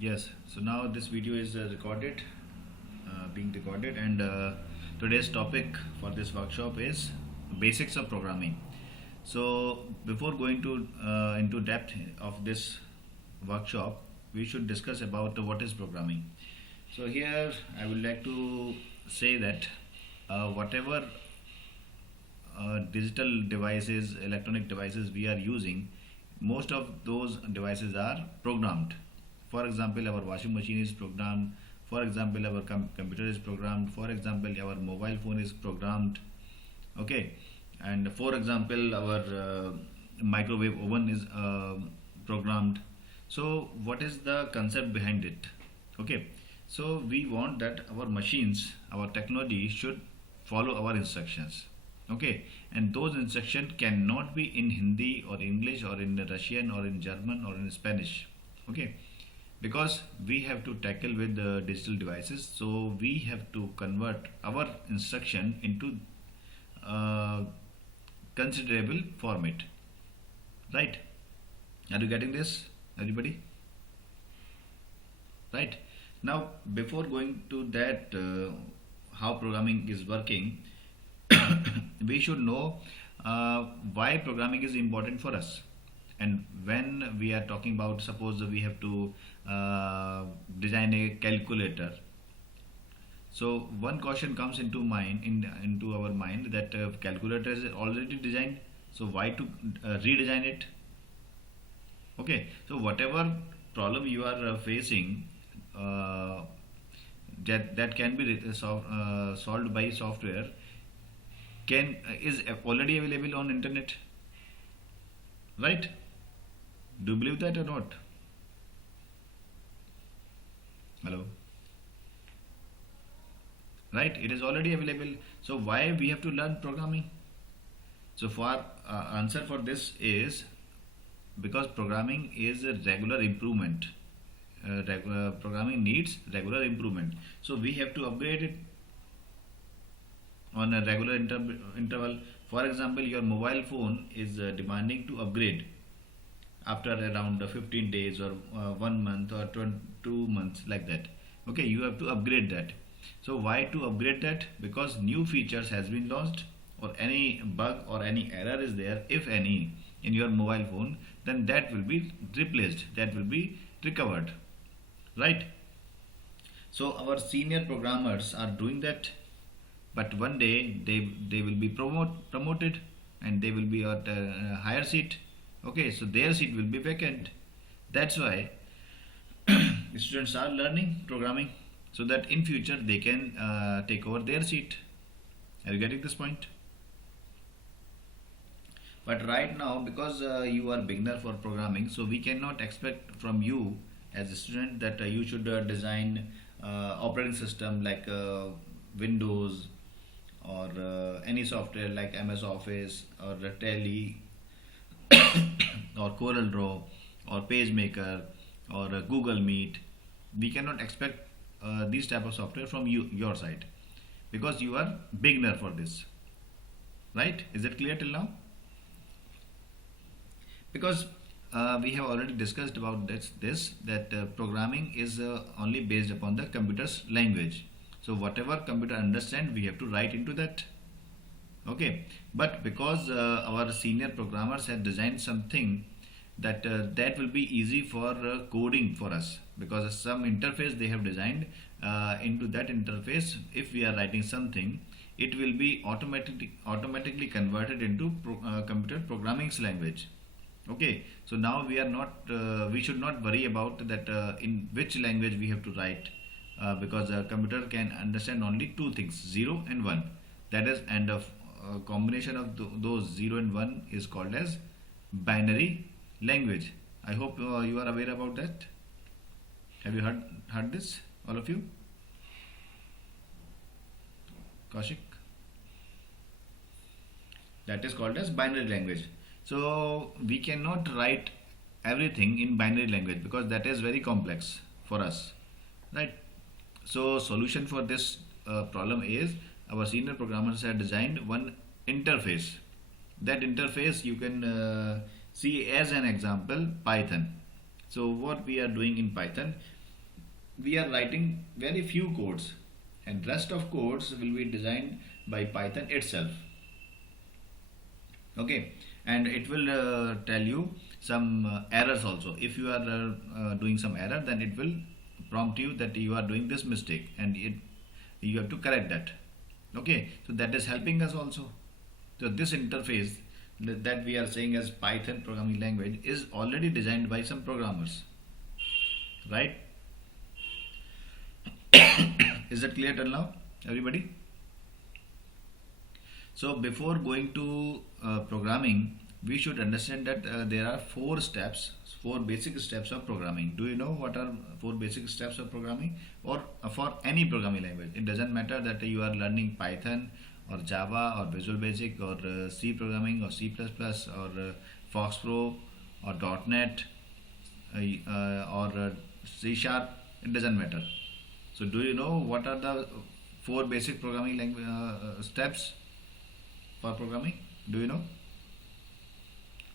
Yes, so now this video is being recorded, and today's topic for this workshop is basics of programming. So before going to into depth of this workshop, we should discuss about what is programming. So here I would like to say that whatever digital devices, electronic devices we are using, most of those devices are programmed. For example, our washing machine is programmed. For example, our computer is programmed. For example, our mobile phone is programmed. Okay, and for example, our microwave oven is programmed. So, what is the concept behind it? Okay, so we want that our machines, our technology should follow our instructions. Okay, and those instructions cannot be in Hindi or English or in Russian or in German or in Spanish. Okay, because we have to tackle with the digital devices, so we have to convert our instruction into uh, considerable format, right? Are you getting this, everybody? Right. Now, before going to that, how programming is working, we should know why programming is important for us. And when we are talking about, suppose we have to design a calculator, so one question comes into our mind that calculator is already designed, so why to redesign it? Okay, so whatever problem you are facing, uh, that can be solved by software, can is already available on internet, right? Do you believe that or not? Hello, right? It is already available. So why we have to learn programming? So for answer for this is because programming is a regular improvement. Programming needs regular improvement. So we have to upgrade it on a regular interval. For example, your mobile phone is demanding to upgrade after around 15 days or 1 month or 2 months, like that. Okay, you have to upgrade that. So why to upgrade that? Because new features has been launched, or any bug or any error is there, if any, in your mobile phone, then that will be replaced, that will be recovered, right? So our senior programmers are doing that, but one day they will be promoted, and they will be at a higher seat. Okay, so their seat will be vacant. That's why students are learning programming, so that in future they can take over their seat. Are you getting this point? But right now, because you are beginner for programming, so we cannot expect from you as a student that you should design operating system like Windows, or any software like MS Office or Tally or Corel Draw or PageMaker or Google Meet. We cannot expect these type of software from your side, because you are beginner for this, right? Is it clear till now? Because we have already discussed about this that programming is only based upon the computer's language. So whatever computer understand, we have to write into that. Okay, but because our senior programmers have designed something that will be easy for coding for us, because some interface they have designed, into that interface, if we are writing something, it will be automatically converted into computer programming's language. Okay, so now we are not we should not worry about that in which language we have to write, because a computer can understand only two things, 0 and 1. That is, and a combination of those 0 and 1 is called as binary language. I hope you are aware about that. Have you heard this, all of you? Kaushik? That is called as binary language. So we cannot write everything in binary language, because that is very complex for us, right? So solution for this problem is, our senior programmers have designed one interface. That interface you can see as an example Python. So what we are doing in Python, we are writing very few codes, and rest of codes will be designed by Python itself. Okay, and it will tell you some errors also. If you are doing some error, then it will prompt you that you are doing this mistake, and you have to correct that. Okay, so that is helping us also. So this interface that we are saying as Python programming language is already designed by some programmers, right? Is that clear till now, everybody? So before going to programming, we should understand that there are four steps, four basic steps of programming. Do you know what are four basic steps of programming? Or for any programming language, it doesn't matter that you are learning Python or Java or Visual Basic or C programming or C++ or Fox Pro or .NET or C Sharp. It doesn't matter. So do you know what are the four basic programming language steps for programming? Do you know?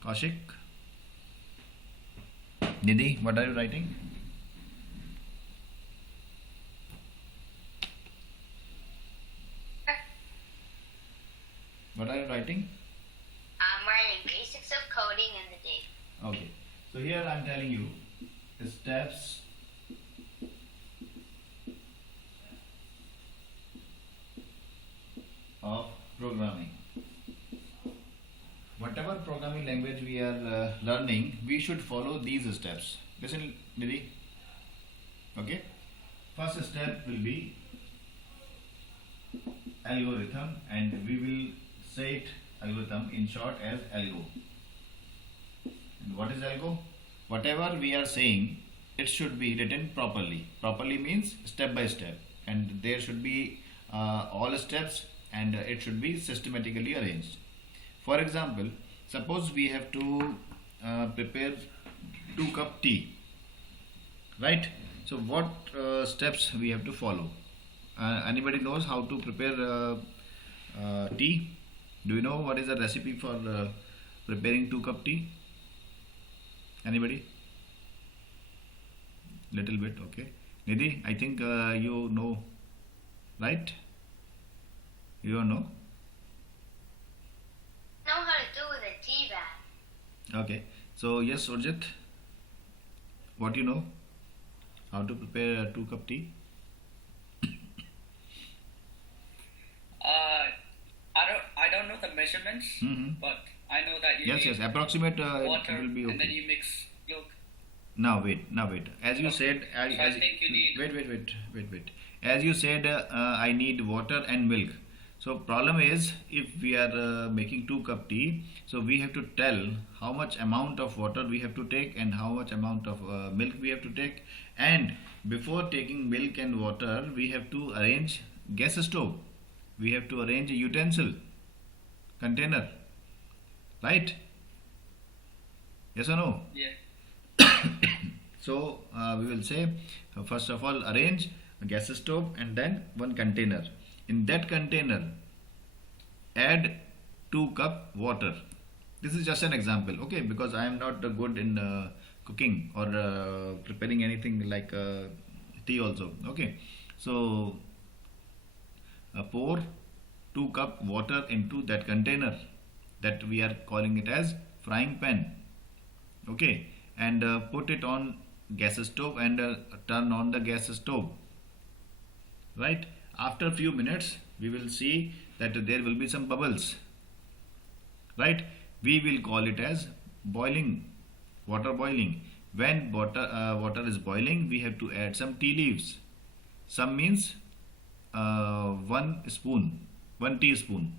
Kaushik? Nidhi, what are you writing? What are you writing? I'm writing basics of coding in the date. Okay. So here I'm telling you the steps of programming. Whatever programming language we are learning, we should follow these steps. Listen, Nidhi. Okay. First step will be algorithm, and we will say it algorithm in short as algo. And what is algo? Whatever we are saying, it should be written properly. Properly means step by step, and there should be all steps, and it should be systematically arranged. For example, suppose we have to prepare 2 cup tea, right? So what steps we have to follow? Anybody knows how to prepare tea? Do you know what is the recipe for preparing 2 cup tea? Anybody? Little bit, okay. Nidhi, I think you know, right? You don't know? Know how to do with a tea bag. Okay. So yes, Urjit, what you know? How to prepare a 2 cup tea? I don't know the measurements, but I know that you Yes, need approximate water it will be okay. and then you mix milk. Now wait. As you said, So I think you need. wait. As you said, I need water and milk. So problem is, if we are making 2 cup tea, so we have to tell how much amount of water we have to take and how much amount of milk we have to take. And before taking milk and water, we have to arrange gas stove. We have to arrange a utensil, container, right? Yes or no? Yeah. So we will say, first of all, arrange a gas stove and then one container. In that container, add 2 cup water. This is just an example, okay? Because I am not good in cooking or preparing anything like tea also, okay? So pour 2 cup water into that container, that we are calling it as frying pan, okay? And put it on gas stove and turn on the gas stove, right? After a few minutes, we will see that there will be some bubbles, right? We will call it as boiling, water boiling. When water is boiling, we have to add some tea leaves. Some means 1 teaspoon.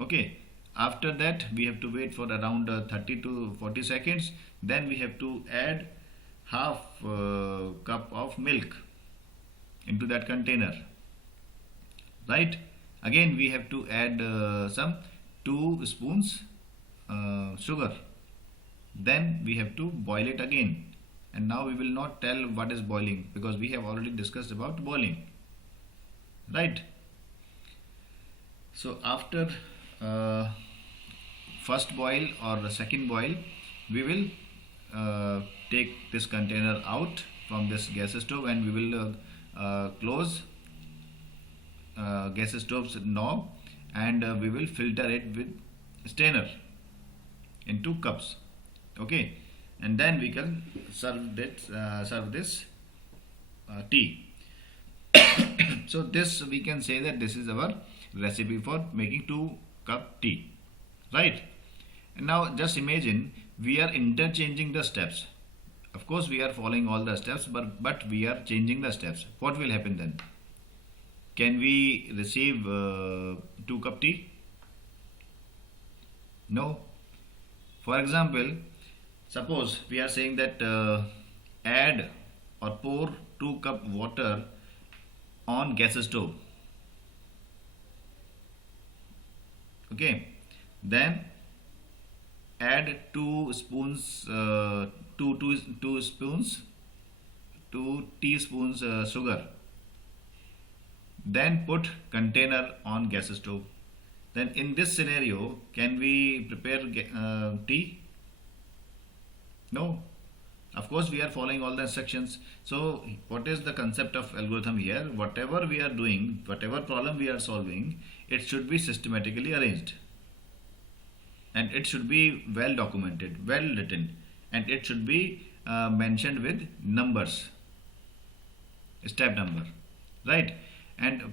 Okay. After that, we have to wait for around 30 to 40 seconds. Then we have to add half cup of milk into that container, right? Again, we have to add some 2 spoons sugar. Then we have to boil it again. And now we will not tell what is boiling, because we have already discussed about boiling, right? So after first boil or the second boil, we will take this container out from this gas stove, and we will close gas stove's knob, and we will filter it with strainer into cups. Okay, and then we can serve this tea. So this, we can say that this is our recipe for making 2 cup tea, right? And now just imagine we are interchanging the steps. Of course we are following all the steps, but we are changing the steps. What will happen then? Can we receive 2 cup tea? No. For example, suppose we are saying that add or pour 2 cup water on gas stove. Okay, then add 2 spoons, 2 teaspoons sugar. Then put container on gas stove. Then in this scenario, can we prepare tea? No. Of course, we are following all the instructions. So, what is the concept of algorithm here? Whatever we are doing, whatever problem we are solving, it should be systematically arranged. And it should be well documented, well written. And it should be mentioned with numbers, step number, right? And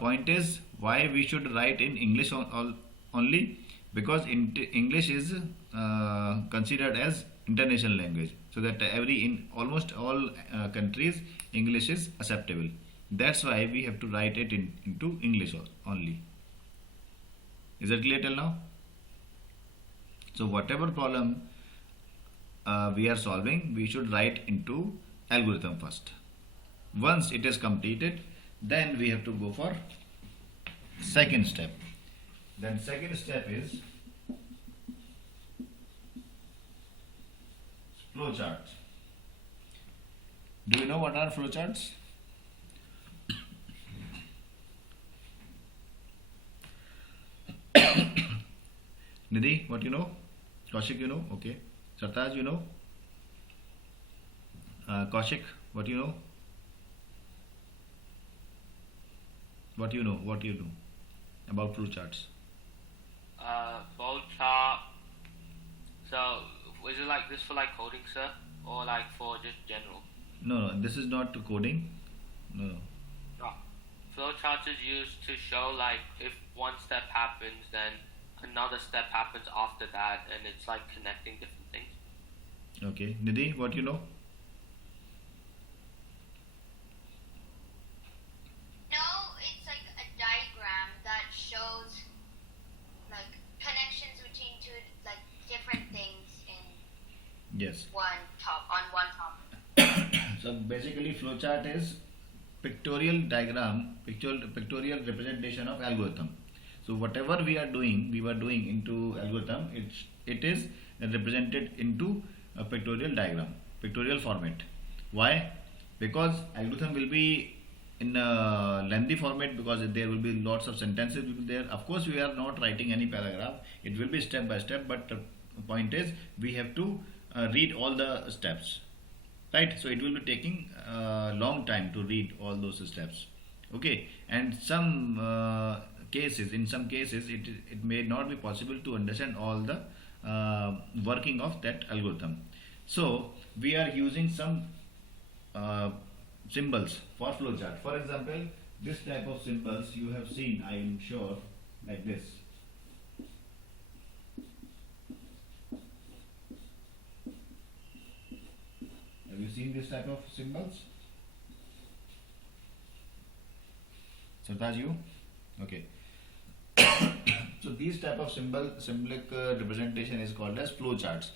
point is, why we should write in English only? Because English is considered as international language, so that in almost all countries English is acceptable. That's why we have to write it into English only. Is it clear till now? So whatever problem we are solving, we should write into algorithm first. Once it is completed, then we have to go for second step. Then second step is flowcharts. Do you know what are flowcharts? Nidhi, what you know? Kaushik, you know? Okay. Sartaj, you know? Kaushik, what you know? What you know? What you know about flowcharts? Flowchart. So, is it like this for like coding, sir, or like for just general? No, this is not coding. No. No. Flowcharts is used to show like if one step happens, then another step happens after that, and it's like connecting different things. Okay, Nidhi, what you know? No, it's like a diagram that shows like connections between two like different things in Yes. one topic. So basically, flowchart is pictorial diagram, pictorial representation of algorithm. So whatever we were doing into algorithm, it is represented into a pictorial diagram, pictorial format. Why? Because algorithm will be in a lengthy format, because there will be lots of sentences will be there. Of course, we are not writing any paragraph. It will be step by step, but the point is we have to read all the steps, right? So it will be taking a long time to read all those steps. Okay, and in some cases, it may not be possible to understand all the working of that algorithm. So we are using some symbols for flowchart. For example, this type of symbols you have seen, I am sure, like this. Have you seen this type of symbols? Sartaj, you? Okay. So these type of symbolic representation is called as flowcharts.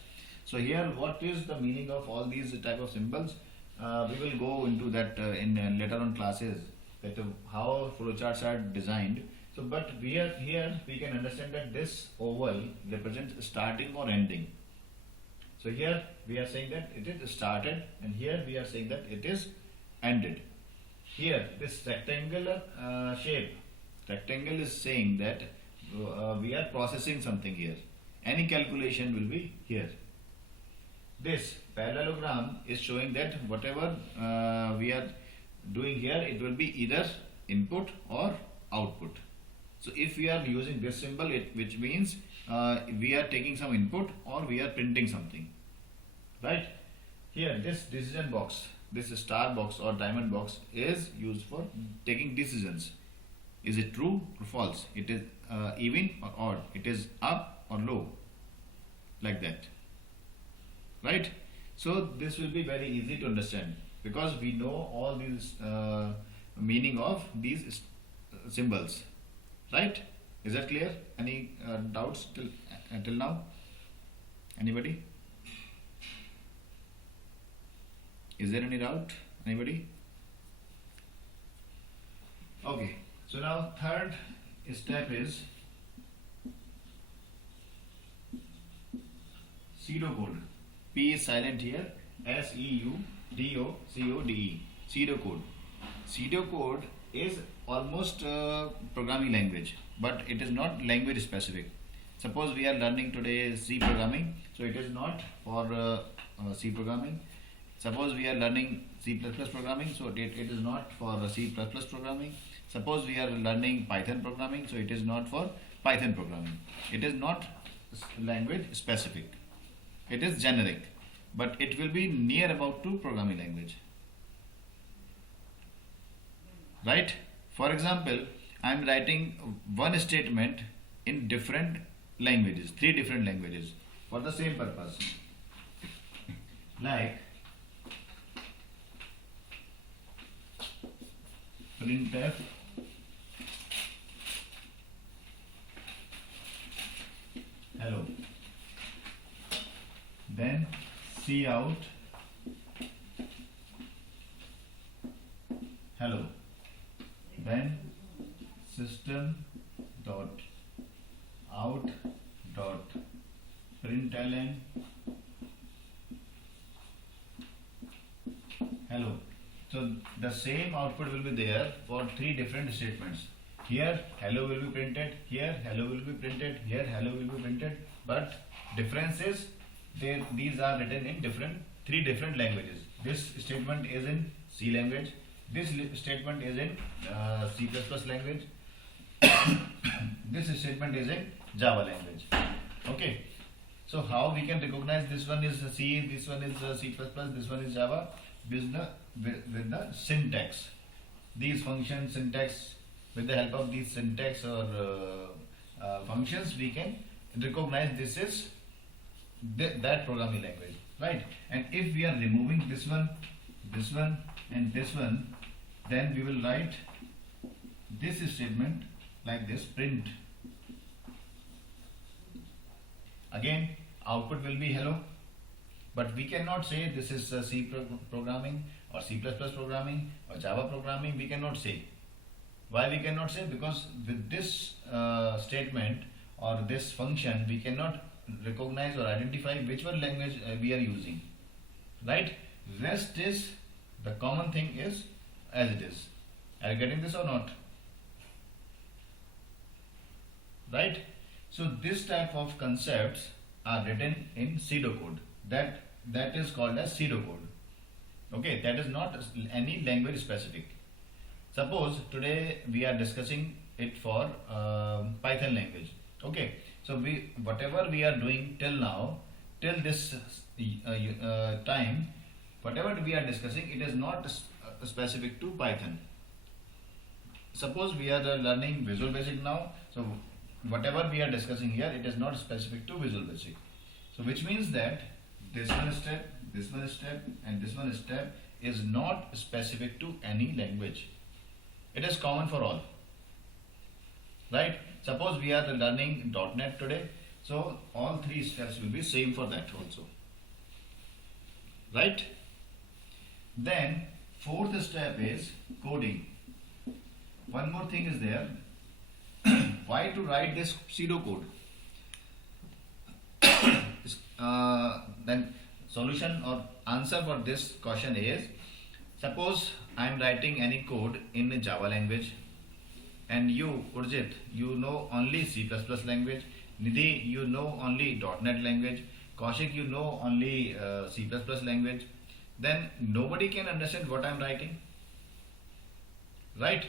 So here, what is the meaning of all these type of symbols? We will go into that in later on classes, that how flowcharts are designed. So, but here we can understand that this oval represents starting or ending. So here we are saying that it is started, and here we are saying that it is ended. Here this rectangular shape, rectangle is saying that we are processing something here. Any calculation will be here. This parallelogram is showing that whatever we are doing here, it will be either input or output. So if we are using this symbol, which means we are taking some input or we are printing something, right? Here, this decision box, this star box or diamond box is used for taking decisions. Is it true or false? It is even or odd? It is up or low? Like that, right? So this will be very easy to understand because we know all these meaning of these symbols, right? Is that clear? Any doubts till now? Anybody? Is there any doubt? Anybody? Okay. So now third step is pseudocode. P is silent here. Seudocode. Pseudocode. Pseudocode is almost programming language, but it is not language specific. Suppose we are learning today C programming, so it is not for C programming. Suppose we are learning C++ programming, so it is not for C++ programming. Suppose we are learning Python programming, so it is not for Python programming. It is not language specific. It is generic, but it will be near about to programming language. Right? For example, I am writing one statement in different languages, 3 different languages for the same purpose. Like printf hello, then cout hello, then system dot out dot println hello. So the same output will be there for 3 different statements. Here hello will be printed, here hello will be printed, here hello will be printed, but difference is these are written in 3 different languages. This statement is in C language, this statement is in C++ language, this statement is in Java language. Okay, so how we can recognize this one is C, this one is C++, this one is Java with the syntax. These functions syntax, with the help of these syntax or functions, we can recognize this is that programming language, right? And if we are removing this one and this one, then we will write this statement like this: print. Again, output will be hello, but we cannot say this is C programming or C++ programming or Java programming. We cannot say. Why we cannot say? Because with this statement or this function, we cannot recognize or identify which one language we are using, right? Rest is the common thing is as it is. Are you getting this or not? Right? So this type of concepts are written in pseudocode. That is called as pseudocode. Okay, that is not any language specific. Suppose today we are discussing it for Python language. Okay, so whatever we are doing till now, till this time, whatever we are discussing, it is not specific to Python. Suppose we are learning Visual Basic now, so whatever we are discussing here, it is not specific to Visual Basic. So which means that this one step, this one step, and this one step is not specific to any language. It is common for all, right? Suppose we are learning .NET today, so all 3 steps will be same for that also, right? Then 4th step is coding. One more thing is there. Why to write this pseudocode? Then solution or answer for this question is, suppose I am writing any code in Java language, and you, Urjit, you know only C++ language, Nidhi, you know only .NET language, Kaushik, you know only C++ language, then nobody can understand what I'm writing, right?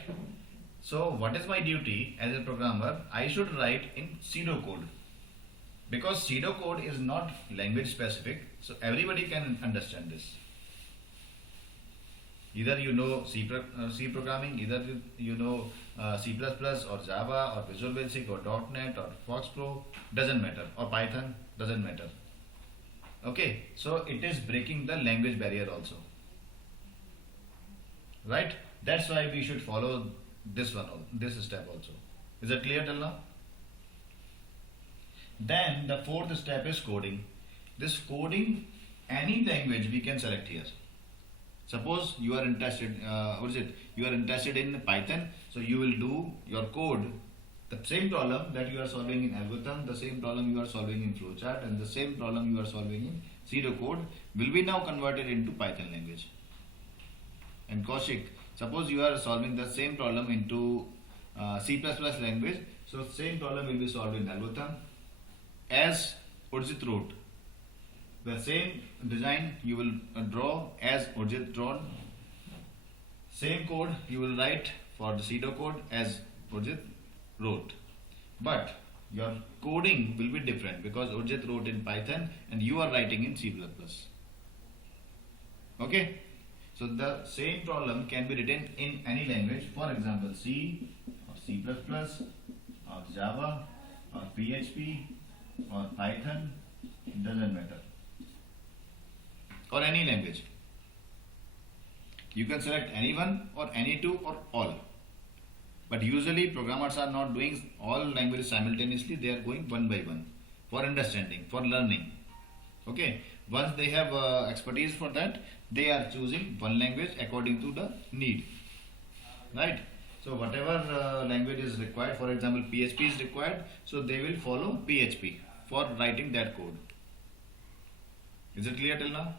So what is my duty as a programmer? I should write in pseudocode, because pseudocode is not language specific, so everybody can understand this. Either you know C programming, either you know C++ or Java or Visual Basic or .NET or Fox Pro, doesn't matter, or Python, doesn't matter. Okay, so it is breaking the language barrier also, right? That's why we should follow this this step also. Is that clear till now? Then the fourth step is coding. This coding, any language we can select here. Suppose you are interested, You are interested in Python, so you will do your code, the same problem that you are solving in algorithm, the same problem you are solving in flowchart, and the same problem you are solving in pseudocode will be now converted into Python language. And Kaushik, suppose you are solving the same problem into C++ language, so same problem will be solved in algorithm as Urjit wrote. The same design you will draw as Urjit drawn. Same code you will write for the pseudocode as Urjit wrote. But your coding will be different because Urjit wrote in Python and you are writing in C++. Okay? So the same problem can be written in any language. For example, C or C++ or Java or PHP or Python, it doesn't matter. Or any language. You can select any one or any two or all. But usually programmers are not doing all languages simultaneously, they are going one by one for understanding, for learning. Okay, once they have expertise for that, they are choosing one language according to the need. Right? So whatever language is required, for example PHP is required, so they will follow PHP for writing that code. Is it clear till now?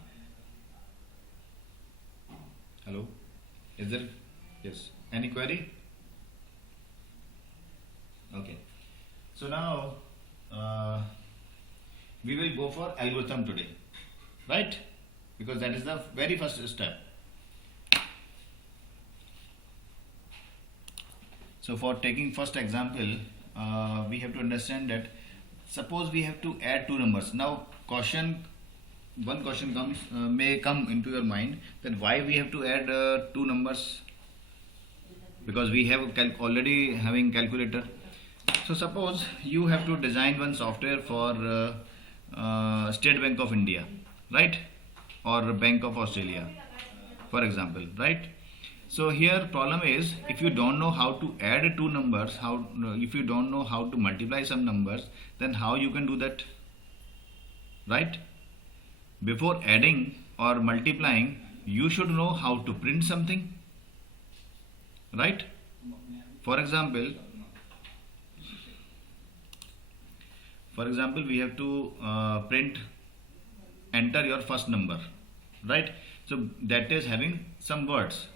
Hello? Is there? Yes. Any query? Okay. So now we will go for algorithm today, right? Because that is the very first step. So for taking first example, we have to understand that suppose we have to add two numbers. Now one question may come into your mind that why we have to add two numbers, because we have already having calculator. So suppose you have to design one software for State Bank of India, right, or Bank of Australia, for example, right? So here problem is, if you don't know how to add two numbers, if you don't know how to multiply some numbers, then how you can do that, right? Before adding or multiplying, you should know how to print something, right? For example, we have to enter your first number, right? So that is having some words.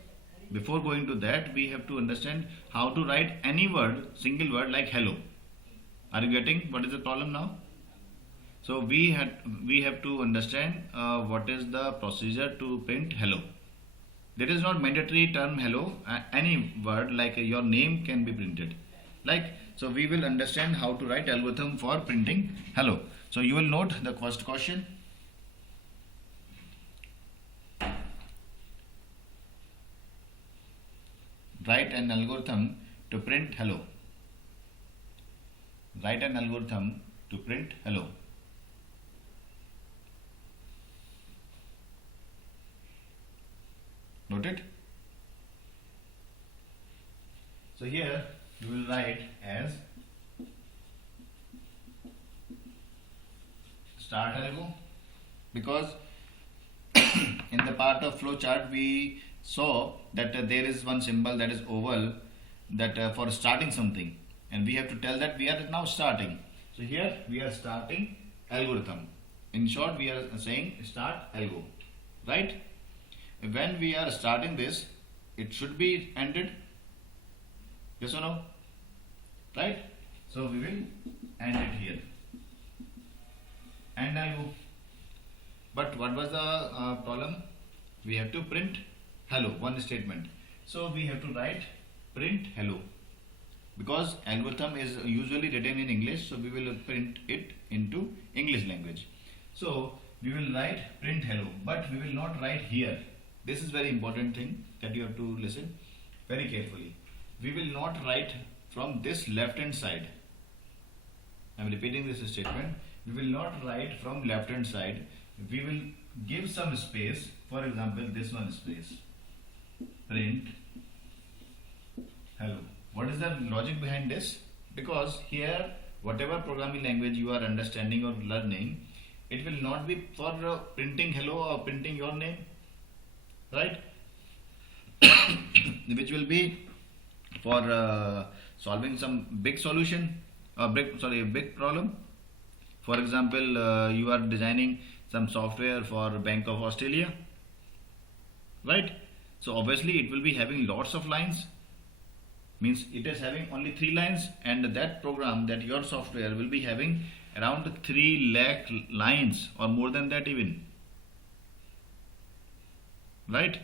Before going to that, we have to understand how to write any word, single word like hello. Are you getting what is the problem now? So we have to understand what is the procedure to print hello. There is not mandatory term hello. Any word like your name can be printed. So we will understand how to write algorithm for printing hello. So you will note the first question. Write an algorithm to print hello. Write an algorithm to print hello. Noted? So here you will write as start algo, because in the part of flowchart we saw that there is one symbol that is oval that for starting something, and we have to tell that we are now starting. So here we are starting algorithm. In short, we are saying start algo, right? When we are starting this, it should be ended. Yes or no? Right? So we will end it here. End algo. But what was the problem? We have to print hello, one statement. So we have to write print hello, because algorithm is usually written in English, so we will print it into English language. So we will write print hello, but we will not write here. This is very important thing that you have to listen very carefully. We will not write from this left hand side. I am repeating this statement. We will not write from left hand side. We will give some space. For example, this one space. Print hello. What is the logic behind this? Because here, whatever programming language you are understanding or learning, it will not be for printing hello or printing your name, right? Which will be for solving some big solution or big problem. For example, you are designing some software for Bank of Australia, right? So obviously it will be having lots of lines, means it is having only 3 lines, and that program, that your software will be having around 3 lakh lines or more than that even, right?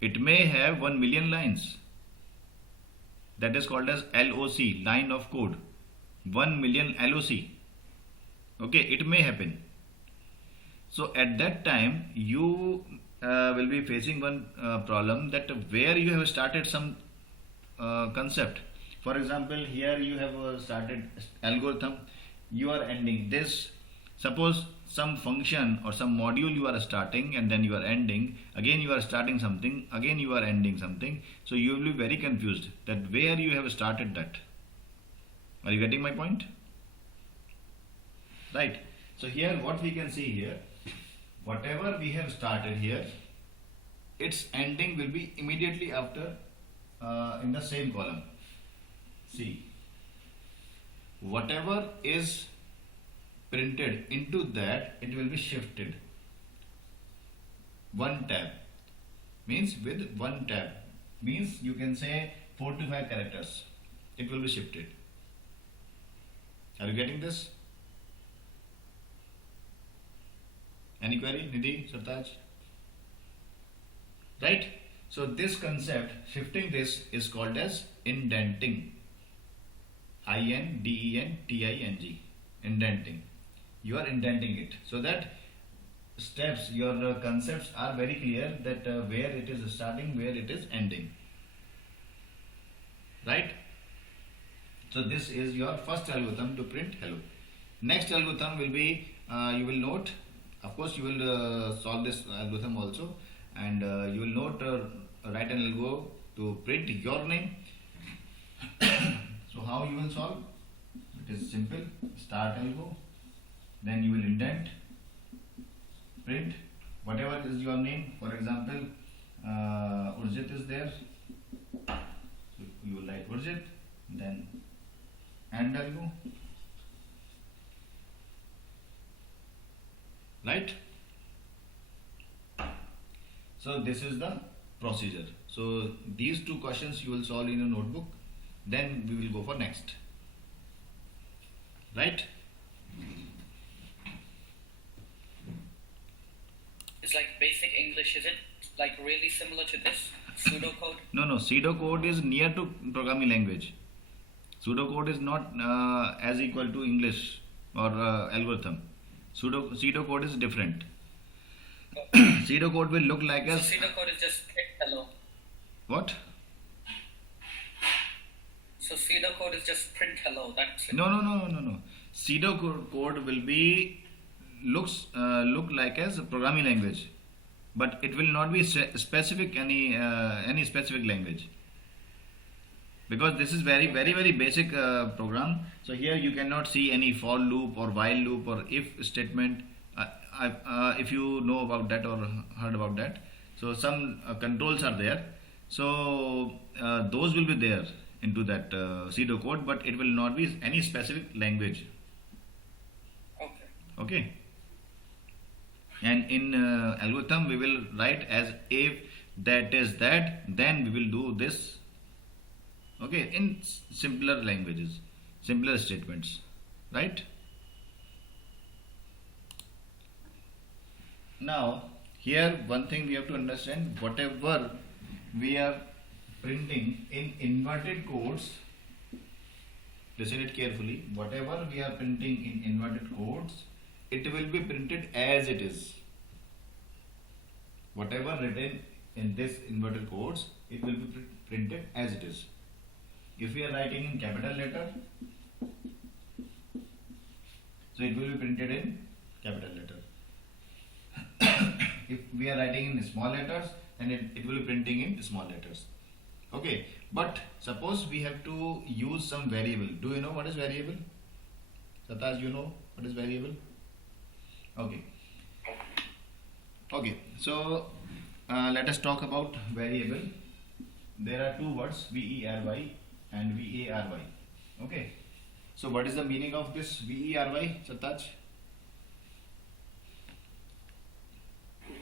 It may have 1 million lines. That is called as LOC, line of code. 1 million LOC. Okay, it may happen. So at that time you will be facing one problem, that where you have started some concept. For example, here you have started algorithm, you are ending this. Suppose some function or some module you are starting and then you are ending, again you are starting something, again you are ending something. So you will be very confused that where you have started that. Are you getting my point? Right. So here what we can see here, whatever we have started here, its ending will be immediately after in the same column. See, whatever is printed into that, it will be shifted. One tab means with one tab means you can say 4 to 5 characters. It will be shifted. Are you getting this? Any query, Nidhi, Sartaj? Right? So this concept, shifting this, is called as indenting. INDENTING. Indenting. You are indenting it so that steps, your concepts are very clear, that where it is starting, where it is ending. Right? So this is your first algorithm to print hello. Next algorithm will be, you will note, of course you will solve this algorithm also, and you will note write an algo to print your name. So how you will solve? It is simple. Start algo, then you will indent, print whatever is your name. For example, Urjit is there, so you will write Urjit, then end algo, right? So this is the procedure. So these 2 questions you will solve in a notebook, then we will go for next, right? It's like basic English, is it? Like really similar to this pseudocode? No, pseudocode is near to programming language. Pseudocode is not as equal to English or algorithm. Pseudocode is different. Pseudocode will look like as... So pseudocode is just print hello. What? So pseudocode is just print hello. That's it. No. Pseudocode will be look like as a programming language, but it will not be specific any specific language, because this is very basic program. So here you cannot see any for loop or while loop or if statement. If you know about that or heard about that, so some controls are there. So those will be there into that pseudocode, but it will not be any specific language. Okay. And in algorithm we will write as if that is that, then we will do this. Okay, in simpler languages, simpler statements, right? Now, here one thing we have to understand, whatever we are printing in inverted codes, listen it carefully, whatever we are printing in inverted codes, it will be printed as it is. Whatever written in this inverted codes, it will be printed as it is. If we are writing in capital letter, so it will be printed in capital letter. If we are writing in small letters, then it will be printing in small letters. Okay, but suppose we have to use some variable. Do you know what is variable? Sataj, you know what is variable? Okay. Okay, so let us talk about variable. There are two words, VERY and VARY. Okay, so what is the meaning of this VERY, Sataj?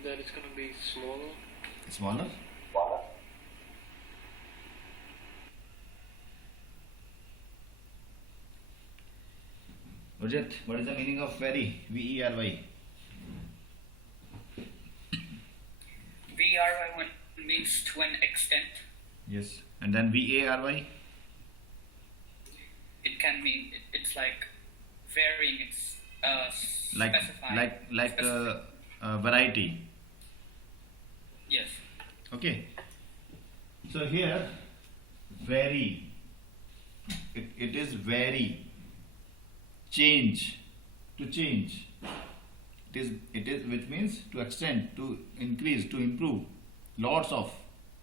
That it's gonna be smaller. Smaller? Ujit, what is the meaning of very? VERY? VRY means to an extent. Yes. And then VARY? It can mean it's like varying. It's Like specifying. variety. Yes. Okay. So here, vary. It is vary. Change. To change. It is which means to extend, to increase, to improve. Lots of.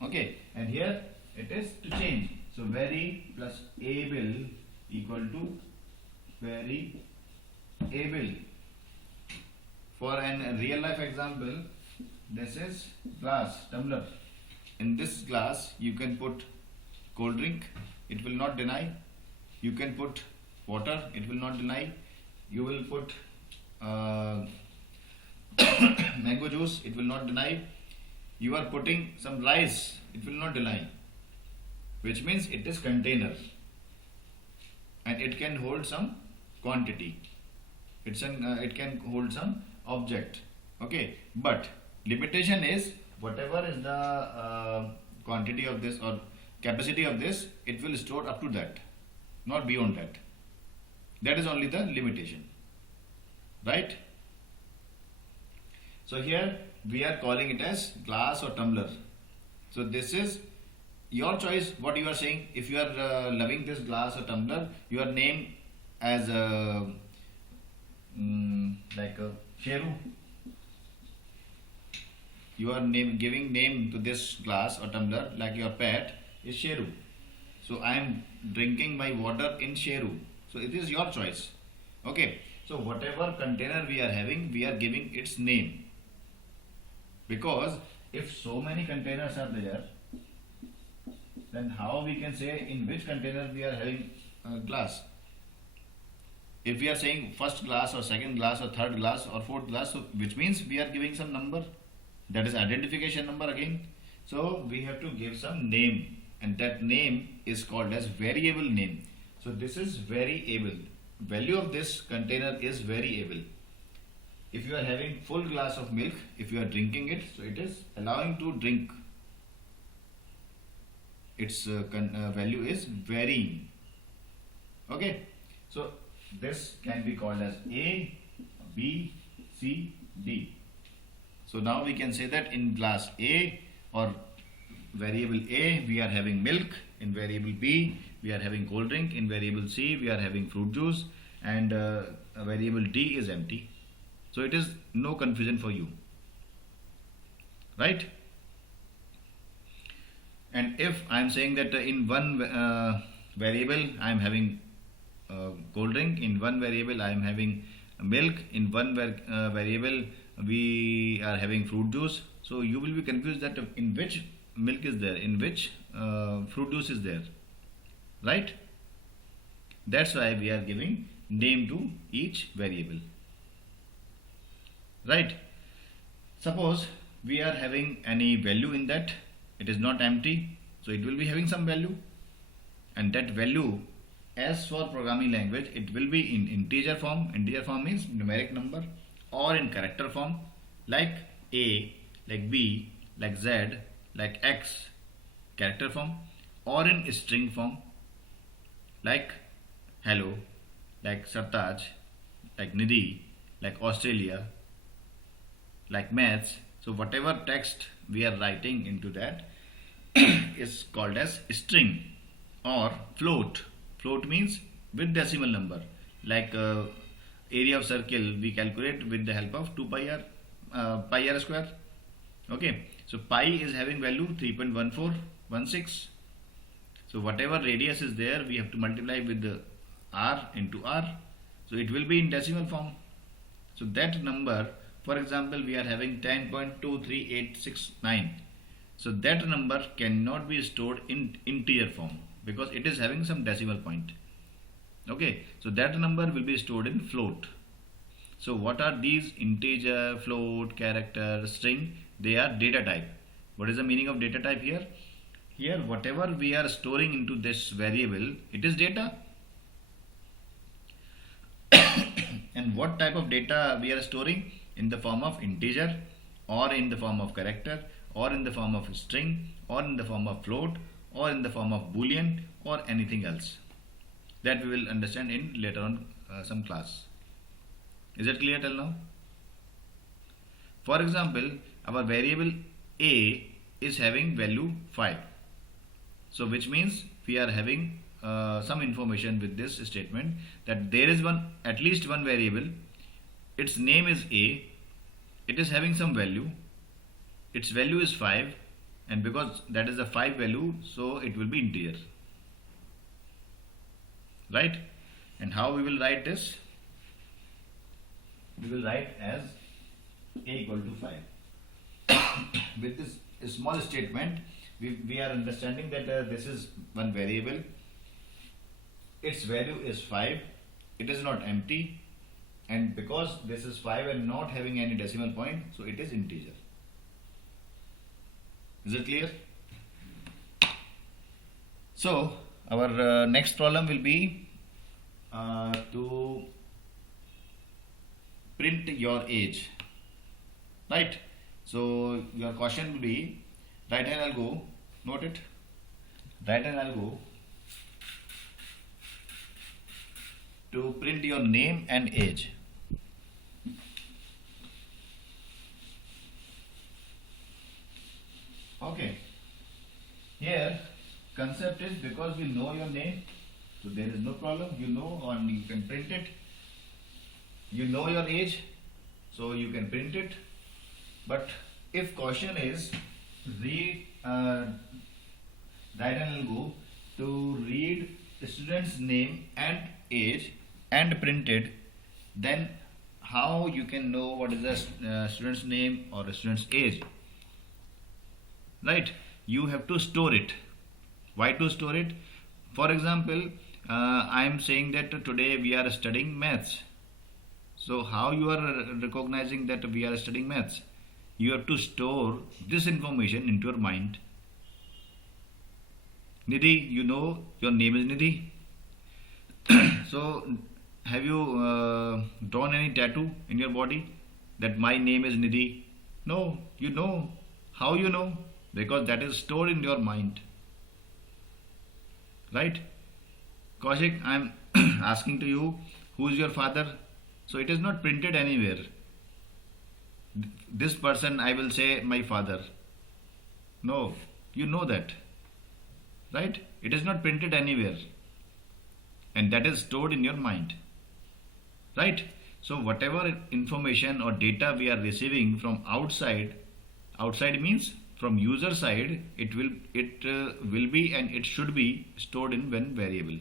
Okay. And here it is to change. So very plus able equal to very able. For an real life example, this is glass, tumbler. In this glass, you can put cold drink, it will not deny. You can put water, it will not deny. You will put mango juice, it will not deny. You are putting some rice, it will not deny. Which means it is container and it can hold some quantity. It can hold some object. Okay, but limitation is whatever is the quantity of this or capacity of this, it will store up to that, not beyond that. That is only the limitation, right? So here we are calling it as glass or tumbler. So this is your choice what you are saying. If you are loving this glass or tumbler, your name as like a Sheru. You are giving name to this glass or tumbler like your pet is Sheru. So I am drinking my water in Sheru. So it is your choice. Okay. So whatever container we are having, we are giving its name. Because if so many containers are there, then how we can say in which container we are having glass? If we are saying first glass or second glass or third glass or fourth glass, so which means we are giving some number, that is identification number again. So we have to give some name, and that name is called as variable name. So this is variable. Value of this container is variable. If you are having full glass of milk, if you are drinking it, so it is allowing to drink. Its value is varying. Okay, so this can be called as A, B, C, D. So now we can say that in glass A or variable A we are having milk, in variable B we are having cold drink, in variable C we are having fruit juice, and variable D is empty. So it is no confusion for you, right? And if I am saying that in one variable I am having cold drink, in one variable I am having milk, in one variable we are having fruit juice, so you will be confused that in which milk is there, in which fruit juice is there, right? That's why we are giving name to each variable, right? Suppose we are having any value in that, it is not empty, so it will be having some value, and that value, as for programming language, it will be in integer form. Integer form means numeric number, or in character form. like A, like B, like Z, like X, character form, or in string form, like hello, like Sartaj, like Nidhi, like Australia, like maths. So whatever text we are writing into that is called as string or float. Float means with decimal number. Like area of circle we calculate with the help of 2 pi r square. Okay, so pi is having value 3.1416. So whatever radius is there, we have to multiply with the r into r. So it will be in decimal form. So that number, for example, we are having 10.23869. So that number cannot be stored in integer form because it is having some decimal point. Okay, so that number will be stored in float. So what are these? Integer, float, character, string? They are data type. What is the meaning of data type here? Here whatever we are storing into this variable, it is data. And what type of data we are storing? In the form of integer, or in the form of character, or in the form of string, or in the form of float, or in the form of boolean, or anything else. That we will understand in later on some class. Is it clear till now? For example, our variable a is having value 5. So which means we are having some information with this statement that there is at least one variable. Its name is a. It is having some value. Its value is 5, and because that is a 5 value, so it will be integer. Right? And how we will write this? We will write as a equal to 5. With this small statement, we are understanding that this is one variable. Its value is 5. It is not empty. And because this is 5 and not having any decimal point, so it is integer. Is it clear? So our next problem will be to print your age. Right? So your question will be, right hand I'll go, note it, right hand I'll go to print your name and age. Okay, here concept is because we know your name, so there is no problem, you know, and you can print it. You know your age, so you can print it. But if question is read, right hand will go to read the student's name and age and print it, then how you can know what is the student's name or the student's age? Right? You have to store it. Why to store it? For example, I am saying that today we are studying maths. So how you are recognizing that we are studying maths? You have to store this information into your mind. Nidhi, you know your name is Nidhi. So have you drawn any tattoo in your body that my name is Nidhi? No, you know. How you know? Because that is stored in your mind. Right? Kaushik, I am asking to you, who is your father? So it is not printed anywhere. This person, I will say my father. No, you know that. Right? It is not printed anywhere. And that is stored in your mind. Right? So whatever information or data we are receiving from outside means from user side, it will be and it should be stored in one variable.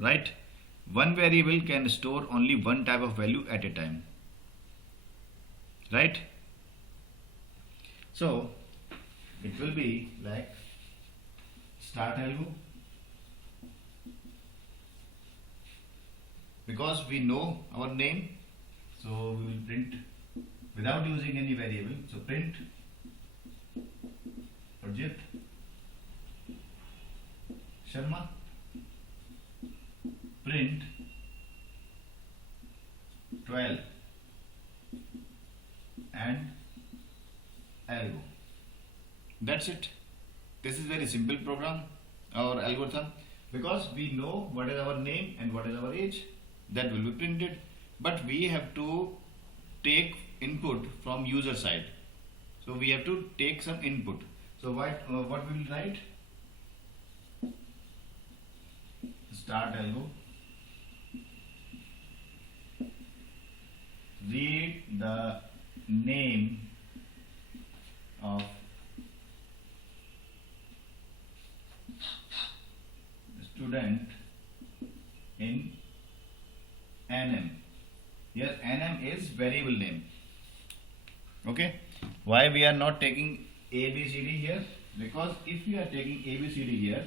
Right? One variable can store only one type of value at a time. Right? So it will be like start value, because we know our name, so we will print without using any variable. So print Arjit Sharma, print 12. and algo. That's it. This is very simple program or algorithm, because we know what is our name and what is our age. That will be printed, but we have to take input from user side. So we have to take some input. So what we will write? Start algo. Read the name of student in NM. Here NM is variable name. Okay. Why we are not taking A, B, C, D here? Because if we are taking A, B, C, D here,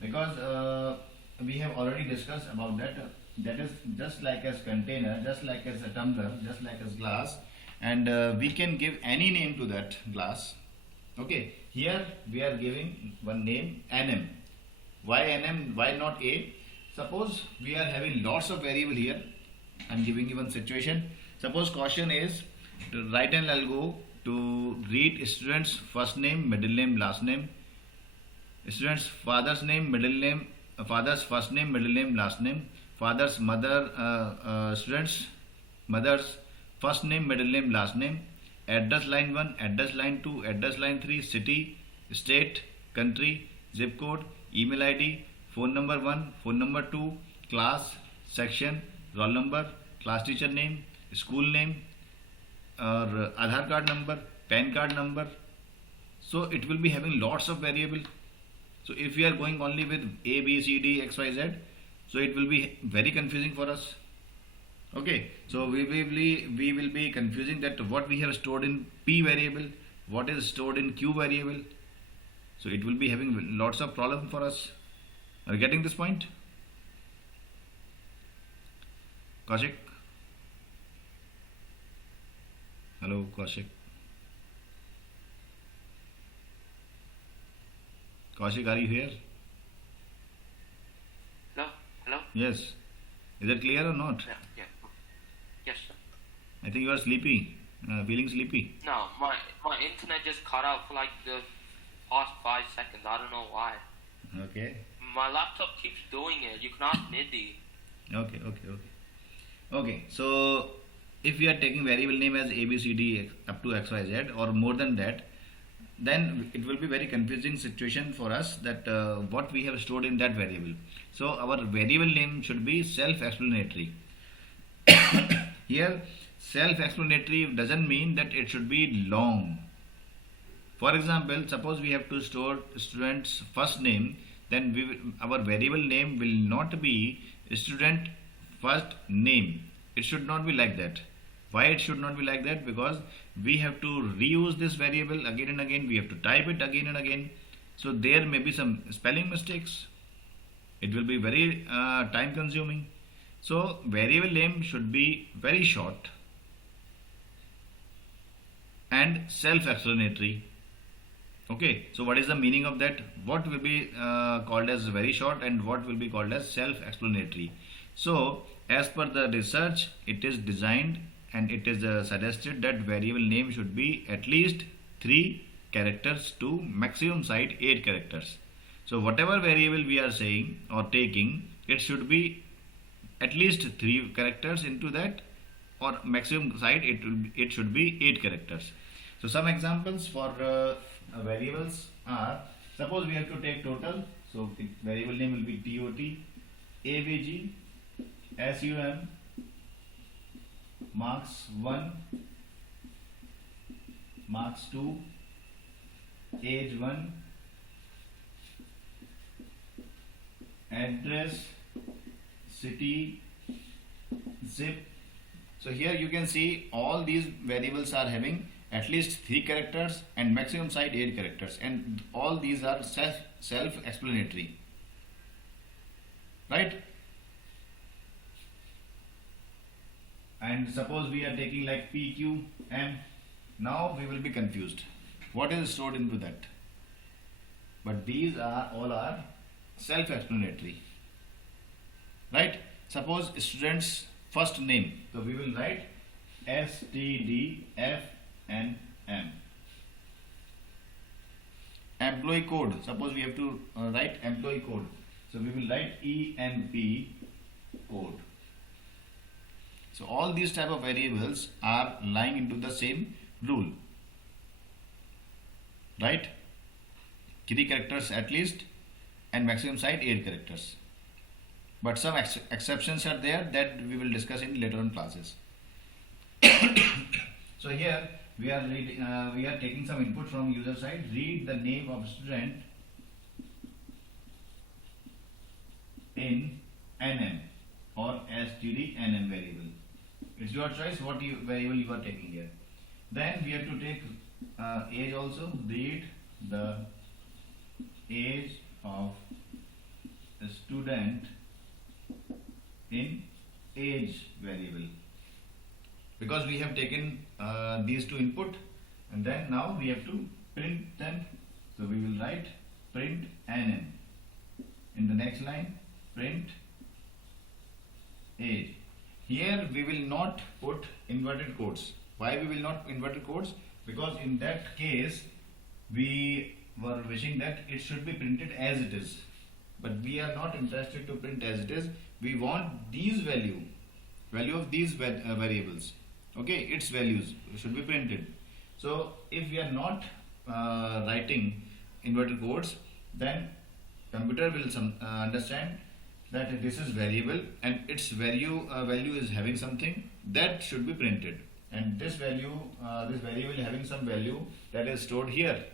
because we have already discussed about that. That is just like as container, just like as a tumbler, just like as glass, and we can give any name to that glass. Okay. Here we are giving one name NM. Why NM? Why not A? Suppose we are having lots of variable here. I am giving you one situation. Suppose question is to write an algo to read student's first name, middle name, last name, student's father's name, middle name, father's first name, middle name, last name, father's mother, student's mother's first name, middle name, last name, address line 1, address line 2, address line 3, city, state, country, zip code, email ID, phone number 1, phone number 2, class, section, roll number, class teacher name, school name, or Aadhaar card number, PAN card number. So it will be having lots of variable. So if we are going only with A, B, C, D, X, Y, Z, so it will be very confusing for us. Okay, so we will be confusing that what we have stored in P variable, what is stored in Q variable. So it will be having lots of problem for us. Are you getting this point? Kaushik? Hello, Kaushik. Kaushik, are you here? Hello? Hello? Yes. Is it clear or not? Yeah, yeah. Yes, sir. I think you are sleepy, feeling sleepy. No, my internet just cut out for like the past 5 seconds. I don't know why. Okay. My laptop keeps doing it. You can ask Nidhi. Okay, so if we are taking variable name as A, B, C, D up to X, Y, Z or more than that, then it will be very confusing situation for us that what we have stored in that variable. So our variable name should be self-explanatory. Here self-explanatory doesn't mean that it should be long. For example, suppose we have to store student's first name, then our variable name will not be student first name. It should not be like that. Why it should not be like that? Because we have to reuse this variable again and again. We have to type it again and again. So there may be some spelling mistakes. It will be very time consuming. So variable name should be very short and self-explanatory. Okay, so what is the meaning of that? What will be called as very short and what will be called as self-explanatory? So as per the research, it is designed and it is suggested that variable name should be at least 3 characters to maximum side 8 characters. So whatever variable we are saying or taking, it should be at least 3 characters into that, or maximum side it should be 8 characters. So some examples for variables are, suppose we have to take total, so variable name will be TOT, AVG, SUM, marks 1, marks 2, age 1, address, city, zip. So here you can see all these variables are having at least 3 characters and maximum side 8 characters, and all these are self-explanatory, right? And suppose we are taking like PQM, now we will be confused. What is stored into that? But these are all are self-explanatory, right? Suppose student's first name, so we will write STDFE NM. Employee code, suppose we have to write employee code, so we will write EMP code. So all these type of variables are lying into the same rule, right? 3 characters at least, and maximum size 8 characters. But some exceptions are there that we will discuss in later on classes. So here we are taking some input from user side. Read the name of student in NM or std NM variable. It's your choice what variable you are taking here. Then we have to take age also. Read the age of a student in age variable, because we have taken these two input, and then now we have to print them. So we will write print NM. In the next line, print age. Here we will not put inverted quotes. Why we will not inverted quotes? Because in that case we were wishing that it should be printed as it is, but we are not interested to print as it is. We want these value of these variables, okay, its values should be printed. So if we are not writing inverted quotes, then computer will understand that this is variable and its value is having something that should be printed, and this variable having some value that is stored here,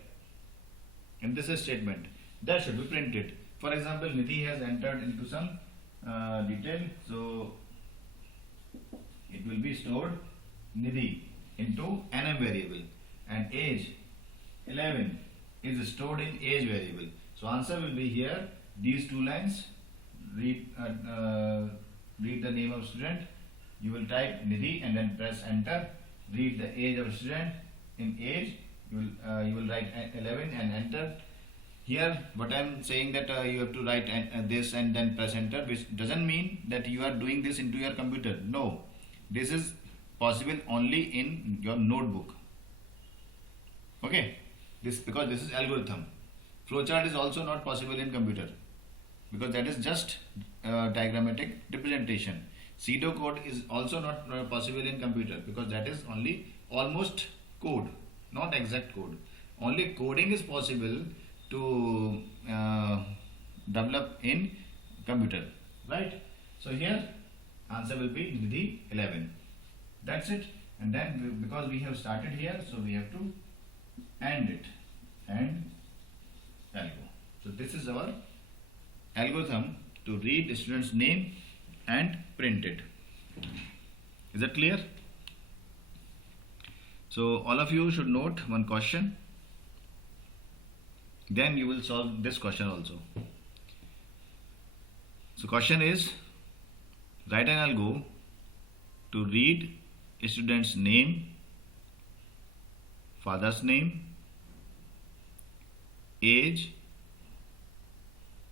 and this is statement that should be printed. For example, Nidhi has entered into some detail, so it will be stored Nidhi into NM variable, and age 11 is stored in age variable. So answer will be here, these two lines. Read the name of student, you will type Nidhi and then press enter. Read the age of student in age, you will write 11 and enter. Here what I am saying that you have to write this and then press enter, which doesn't mean that you are doing this into your computer. No, this is possible only in your notebook, okay, because this is algorithm. Flowchart is also not possible in computer, because that is just diagrammatic representation. Pseudo code is also not possible in computer, because that is only almost code, not exact code. Only coding is possible to develop in computer, right? So here answer will be Nidhi 11. That's it. And then because we have started here, so we have to end it, and algo. So this is our algorithm to read the student's name and print it. Is that clear? So all of you should note one question, then you will solve this question also. So question is, write an algo to read a student's name, father's name, age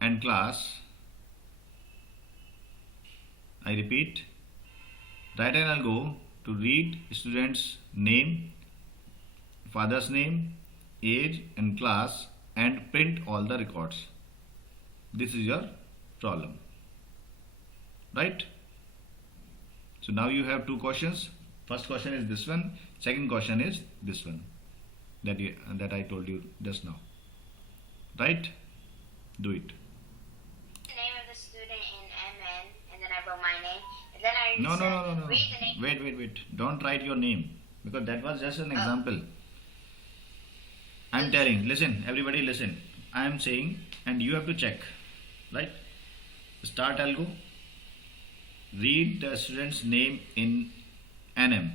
and class. I repeat, write an algo to read student's name, father's name, age and class, and print all the records. This is your problem, right? So now you have two questions. First question is this one, second question is this one that I told you just now, right? Do it. The name of the student in MN, and then I wrote my name, and then I No. read the name. Wait. Don't write your name, because that was just an example. I am telling, listen, everybody listen. I am saying, and you have to check, right? Start algo. Read the student's name in NM.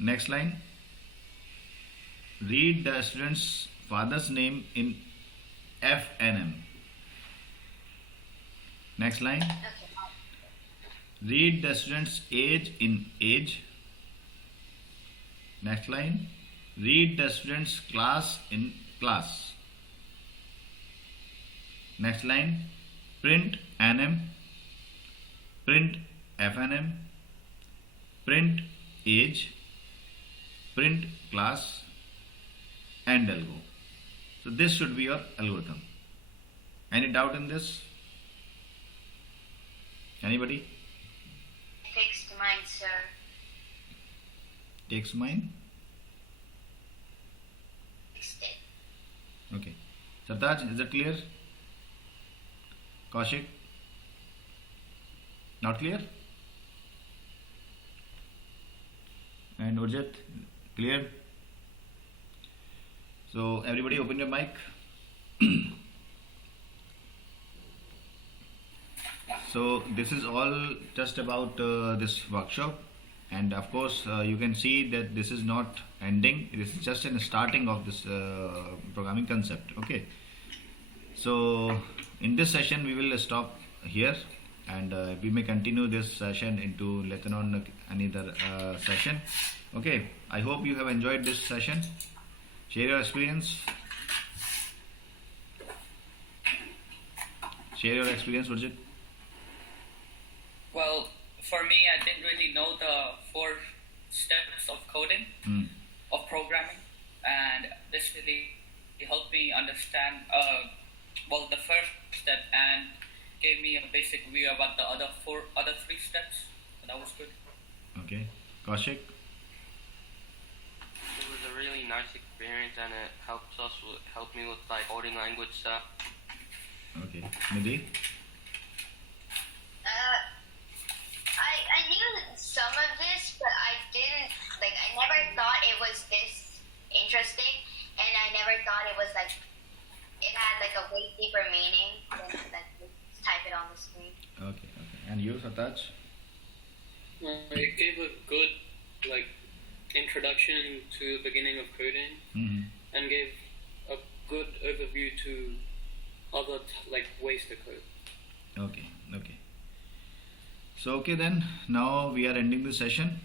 Next line. Read the student's father's name in FNM. Next line. Okay. Read the student's age in age. Next line. Read the student's class in class. Next line. Print NM. Print FNM. Print age. sprint, class, and algo. So this should be your algorithm. Any doubt in this? Anybody? Fixed mine, sir. Takes mine? Fixed it. Okay. Sartaj, is it clear? Kaushik? Not clear? And Urjit? Clear? So everybody open your mic. So this is all just about this workshop, and of course you can see that this is not ending, it is just in starting of this programming concept. Okay, so in this session we will stop here, and we may continue this session into later on another session. Okay, I hope you have enjoyed this session. Share your experience. Share your experience, Urjit. Well, for me, I didn't really know the 4 steps of coding, of programming, and this really helped me understand, the first step, and gave me a basic view about the other 3 steps. So that was good. Okay, Kaushik. It was a really nice experience, and it helped me with like coding language stuff. Okay, Nidhi. I knew some of this, but I didn't, I never thought it was this interesting, and I never thought it was it had a way deeper meaning than just type it on the screen. Okay. And you, Sartaj? It gave a good introduction to the beginning of coding, and gave a good overview to other ways to code. Okay. So okay then, now we are ending the session.